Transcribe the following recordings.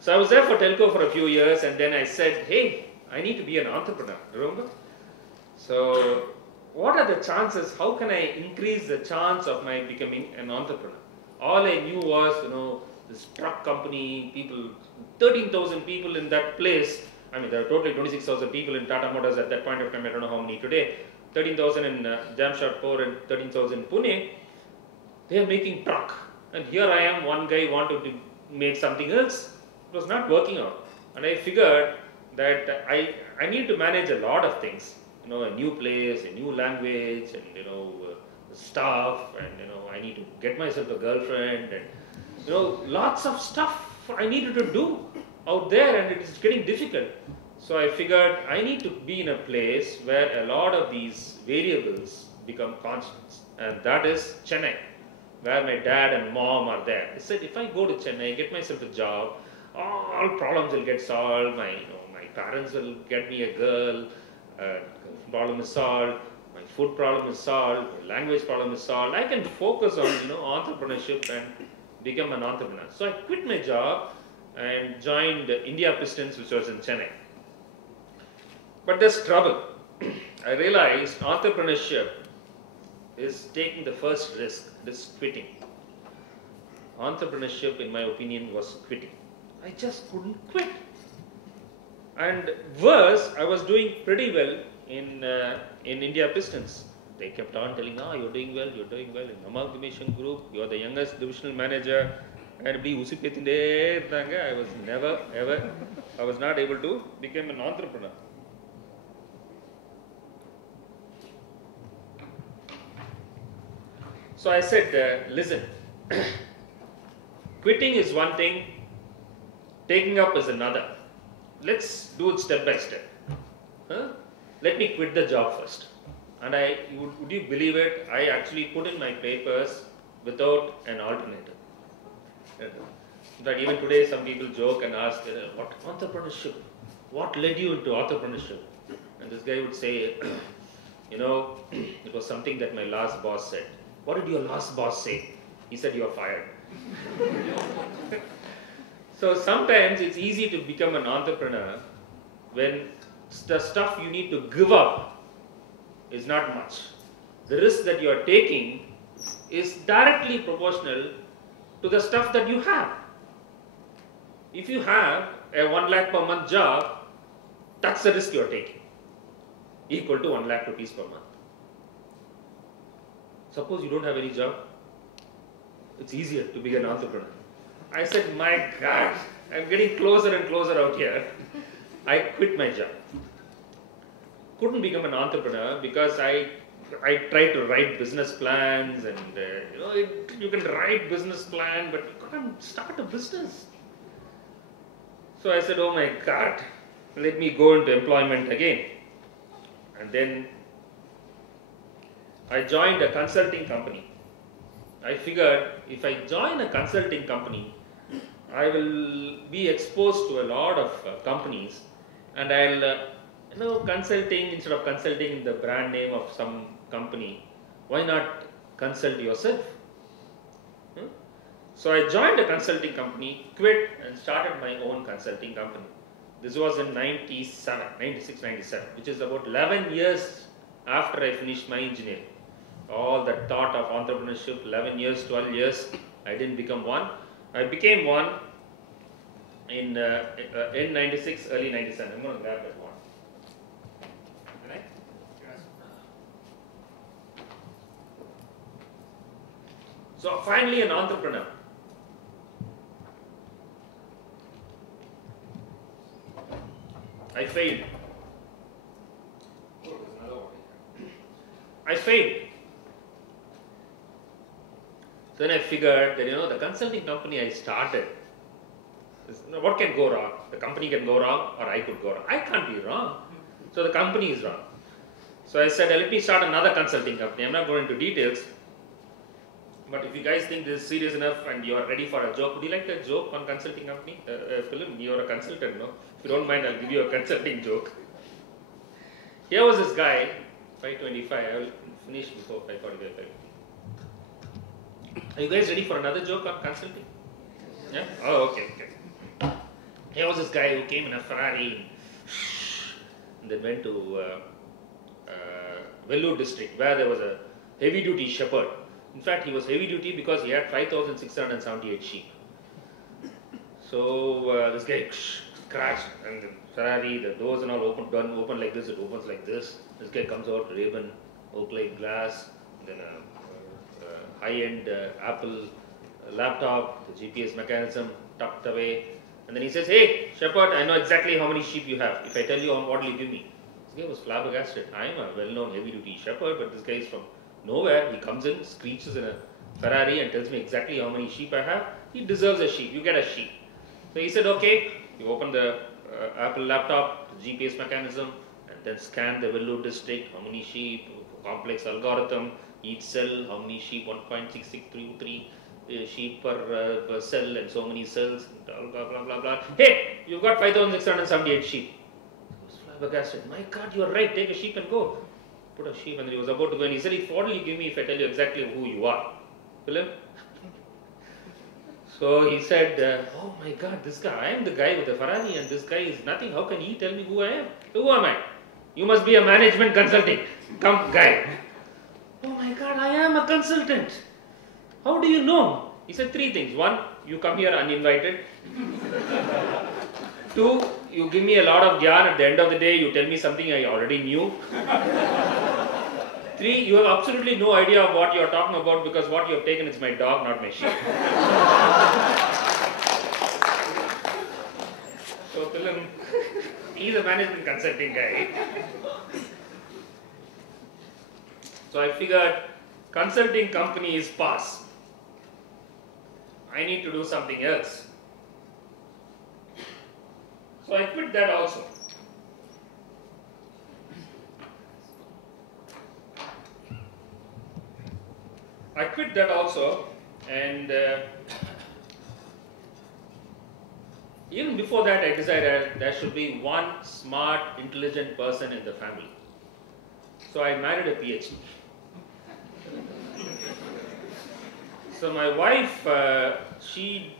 So I was there for telco for a few years, and then I said, hey, I need to be an entrepreneur, remember? So what are the chances, how can I increase the chance of my becoming an entrepreneur? All I knew was, this truck company, people, 13,000 people in that place. I mean, there are totally 26,000 people in Tata Motors at that point of time, I don't know how many today. 13,000 in Jamshedpur and 13,000 in Pune. They are making truck. And here I am, one guy wanted to make something else. It was not working out. And I figured that I need to manage a lot of things. A new place, a new language, and staff, and I need to get myself a girlfriend, and lots of stuff I needed to do out there, and it is getting difficult. So I figured I need to be in a place where a lot of these variables become constants, and that is Chennai, where my dad and mom are there. I said, if I go to Chennai, get myself a job, all problems will get solved. My parents will get me a girl. Problem is solved. My food problem is solved. My language problem is solved. I can focus on entrepreneurship and become an entrepreneur. So I quit my job and joined India Pistons, which was in Chennai. But there's trouble. I realized entrepreneurship is taking the first risk. It is quitting. Entrepreneurship, in my opinion, was quitting. I just couldn't quit. And worse, I was doing pretty well in India Pistons. They kept on telling, you're doing well in amalgamation group, you're the youngest divisional manager, and I was never ever, I was not able to become an entrepreneur. So I said, listen, quitting is one thing, taking up is another. Let's do it step by step. Let me quit the job first. And would you believe it, I actually put in my papers without an alternative. In fact, even today some people joke and ask, what entrepreneurship? What led you into entrepreneurship? And this guy would say, it was something that my last boss said. What did your last boss say? He said, you are fired. So sometimes it's easy to become an entrepreneur when the stuff you need to give up is not much. The risk that you are taking is directly proportional to the stuff that you have. If you have a 1 lakh per month job, that's the risk you are taking, equal to 1 lakh rupees per month. Suppose you don't have any job, it's easier to be an entrepreneur. I said, my God, I'm getting closer and closer out here. I quit my job. Couldn't become an entrepreneur because I tried to write business plans, and you can write business plan, but you can't start a business. So I said, oh my God, let me go into employment again. And then I joined a consulting company. I figured if I join a consulting company, I will be exposed to a lot of companies, and I'll, consulting, instead of consulting the brand name of some company, why not consult yourself? So I joined a consulting company, quit, and started my own consulting company. This was in 96, 97, which is about 11 years after I finished my engineering. All that thought of entrepreneurship, 11 years, 12 years, I didn't become one. I became one in 96, early 97. I'm going to grab that one. Can I? Yes. So finally an entrepreneur. I failed. Oh, there's another one. I failed. Then I figured that, the consulting company I started, what can go wrong? The company can go wrong, or I could go wrong. I can't be wrong. So the company is wrong. So I said, let me start another consulting company. I'm not going into details. But if you guys think this is serious enough and you are ready for a joke, would you like a joke on consulting company? Film, you are a consultant, no? If you don't mind, I'll give you a consulting joke. Here was this guy, 5:25. I will finish before 5:45. Are you guys ready for another joke on consulting? Yeah? Oh, okay. Here was this guy who came in a Ferrari and then went to Vellore district where there was a heavy duty shepherd. In fact, he was heavy duty because he had 5,678 sheep. So this guy crashed, and the Ferrari, the doors and all open like this, it opens like this. This guy comes out, Ray-Ban, oak-like glass, then a high-end Apple laptop, the GPS mechanism tucked away. And then he says, "Hey, shepherd, I know exactly how many sheep you have. If I tell you, what will you give me?" This guy was flabbergasted. I am a well-known heavy-duty shepherd, but this guy is from nowhere. He comes in, screeches in a Ferrari and tells me exactly how many sheep I have. He deserves a sheep. You get a sheep. So he said, "Okay." You open the Apple laptop, the GPS mechanism, and then scan the Vellore district, how many sheep, complex algorithm, each cell, how many sheep, 1.6633 sheep per cell, and so many cells, blah, blah, blah, blah. Hey, you've got 5,678 sheep. He was flabbergasted. My God, you're right, take a sheep and go. Put a sheep, and then he was about to go, and he said, "What will you give me if I tell you exactly who you are?" Philip? So he said, "Oh my God, this guy, I am the guy with the Ferrari and this guy is nothing. How can he tell me who I am? Who am I? You must be a management consultant. Come, guy." "Oh my God, I am a consultant. How do you know?" He said 3 things. 1, you come here uninvited. 2, you give me a lot of yarn. At the end of the day, you tell me something I already knew. 3, you have absolutely no idea of what you are talking about because what you have taken is my dog, not my sheep. So Philim, he's a management consulting guy. So I figured consulting company is pass. I need to do something else. So I quit that also. I quit that also, and even before that I decided there should be one smart, intelligent person in the family. So I married a PhD. So my wife, she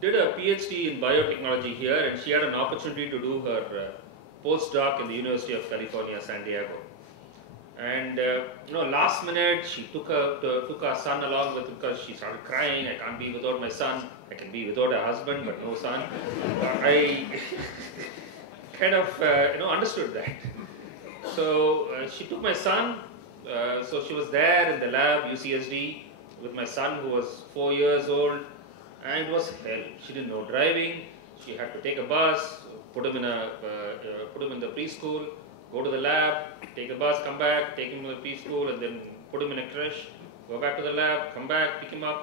did a PhD in biotechnology here, and she had an opportunity to do her postdoc in the University of California, San Diego. And last minute she took our son along with, because she started crying. "I can't be without my son. I can be without a husband, but no son." I kind of understood that. So she took my son. So she was there in the lab, UCSD, with my son who was 4 years old, and it was hell. She didn't know driving. She had to take a bus, put him in the preschool, go to the lab, take a bus, come back, take him to the preschool, and then put him in a creche, go back to the lab, come back, pick him up,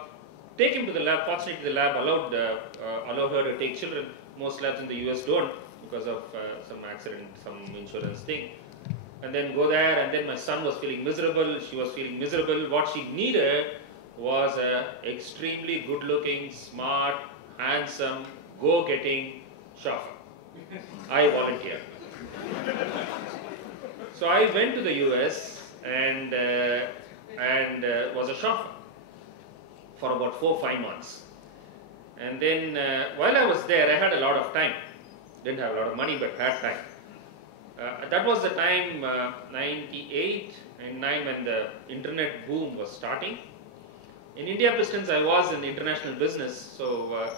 take him to the lab. Fortunately, the lab allowed her to take children. Most labs in the US don't because of some accident, some insurance thing. And then go there, and then my son was feeling miserable, she was feeling miserable. What she needed was an extremely good-looking, smart, handsome, go-getting chauffeur. I volunteered. So I went to the US and was a chauffeur for about 4 or 5 months. And then while I was there, I had a lot of time. Didn't have a lot of money, but had time. That was the time, 98 and 9, when the internet boom was starting. In India Pistons, I was in international business, so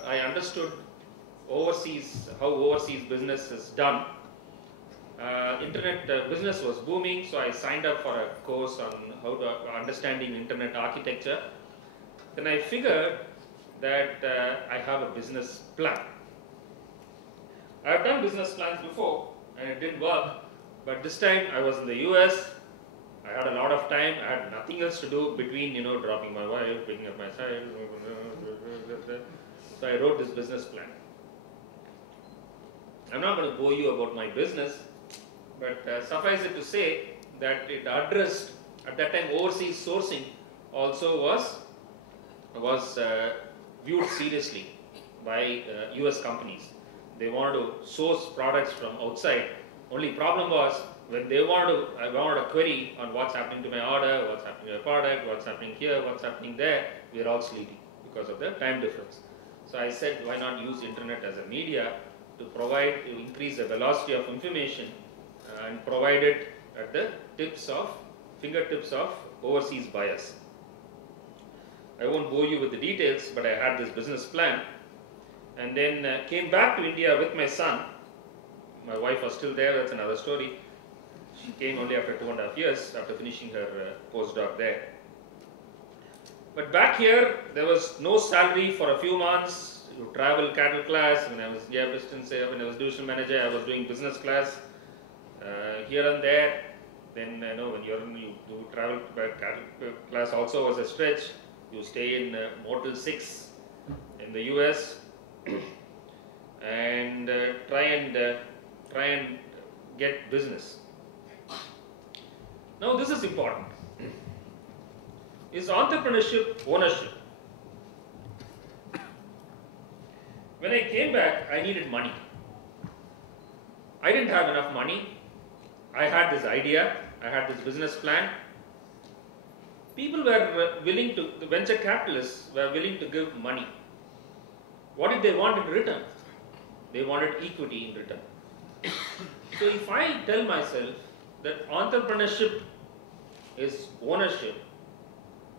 I understood how overseas business is done. Internet business was booming, so I signed up for a course on how to understanding internet architecture. Then I figured that I have a business plan. I have done business plans before and it didn't work, but this time I was in the US. I had a lot of time. I had nothing else to do between dropping my wife, picking up my child. So I wrote this business plan. I'm not going to bore you about my business, but suffice it to say that it addressed, at that time, overseas sourcing also was viewed seriously by US companies. They wanted to source products from outside. Only problem was, when I wanted a query on what's happening to my order, what's happening to my product, what's happening here, what's happening there, we are all sleepy because of the time difference. So I said, why not use internet as a media to provide, to increase the velocity of information and provide it at the fingertips of overseas buyers. I won't bore you with the details, but I had this business plan, and then came back to India with my son. My wife was still there, that's another story. She came only after 2.5 years after finishing her postdoc there. But back here, there was no salary for a few months. You travel cattle class. When I was when I was division manager, I was doing business class here and there. Then when you do travel by cattle class also was a stretch. You stay in Motel 6 in the US and try and get business. Now this is important. Is entrepreneurship ownership? When I came back, I needed money. I didn't have enough money. I had this idea, I had this business plan. People were willing to, the venture capitalists were willing to give money. What did they want in return? They wanted equity in return. So if I tell myself that entrepreneurship is ownership,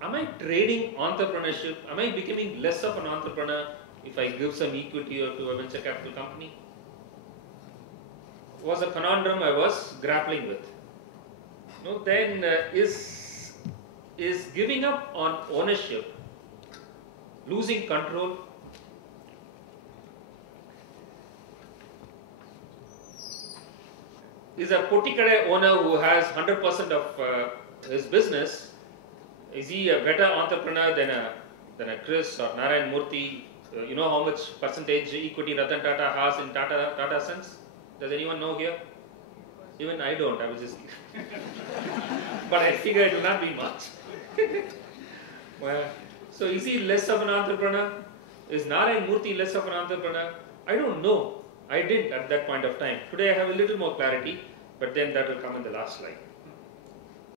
am I trading entrepreneurship? Am I becoming less of an entrepreneur if I give some equity to a venture capital company? Was a conundrum I was grappling with. Then is giving up on ownership, losing control? Is a Potikade owner who has 100% of his business, is he a better entrepreneur than a Chris or Narayan Murthy? You know how much percentage equity Ratan Tata has in Tata Sons? Does anyone know here? Even I don't, I was just but I figure it will not be much. Well, so is he less of an entrepreneur? Is Narayan Murthy less of an entrepreneur? I don't know. I didn't at that point of time. Today I have a little more clarity, but then that will come in the last slide.